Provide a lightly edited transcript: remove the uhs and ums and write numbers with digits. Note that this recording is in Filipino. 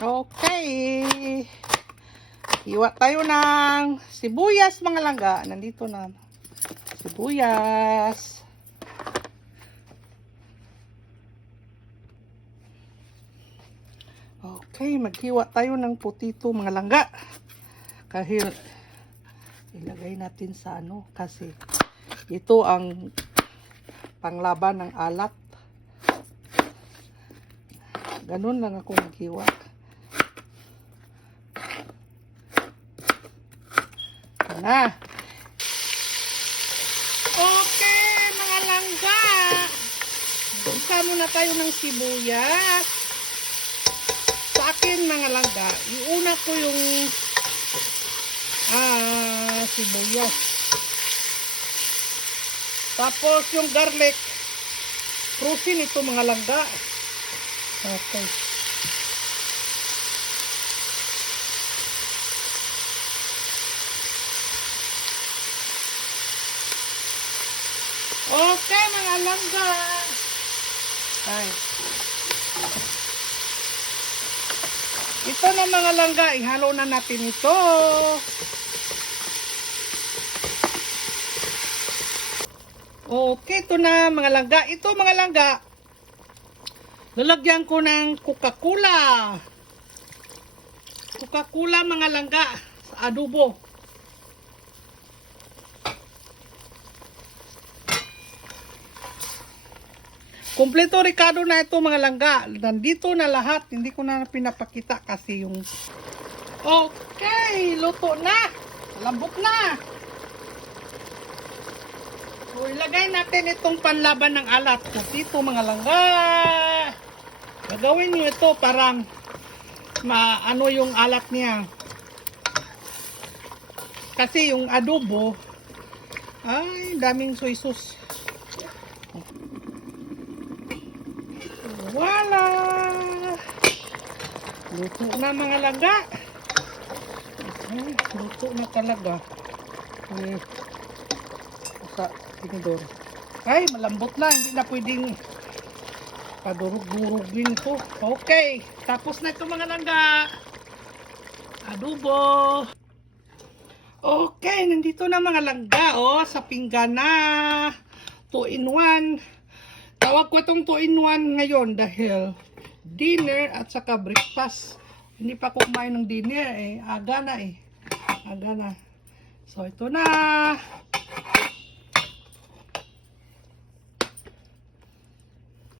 Okay. Iwa tayo ng sibuyas mga langga. Nandito na. Sibuyas. Okay, maghiwa tayo ng putito mga langga. Kahil ilagay natin sa ano kasi ito ang panglaban ng alat. Ganun lang ako maghiwa. Na. Okay, mga langga. Isa muna tayo ng sibuyas. Sa akin, mga langga, iuna ko yung sibuyas. Tapos yung garlic. Crusin ito, mga langga. Okay. Okay, mga langga. Ay. Ito na mga langga, ihalo na natin ito. Okay, ito na mga langga. Ito mga langga, lalagyan ko ng Coca-Cola. Coca-Cola mga langga sa adobo. Kompleto Ricardo na ito mga langga. Nandito na lahat. Hindi ko na pinapakita kasi yung... Okay, luto na. Lambot na. So, ilagay natin itong panlaban ng alat. Kasi ito mga langga. Gagawin nyo ito para maano yung alat niya. Kasi yung adobo, ay, daming soy sauce. Wala! Luto na mga langga. Ay, luto na talaga. Sa tinidor. Ay, malambot na. Hindi na pwedeng padurog-durog din ito. Okay. Tapos na ito mga langga. Adobo. Okay. Nandito na mga langga. Oh, sa pinggan na. 2 in 1. Tawag ko itong 2 in 1 ngayon dahil dinner at saka breakfast. Hindi pa ako kumain ng dinner eh. Aga na eh. Aga na. So ito na.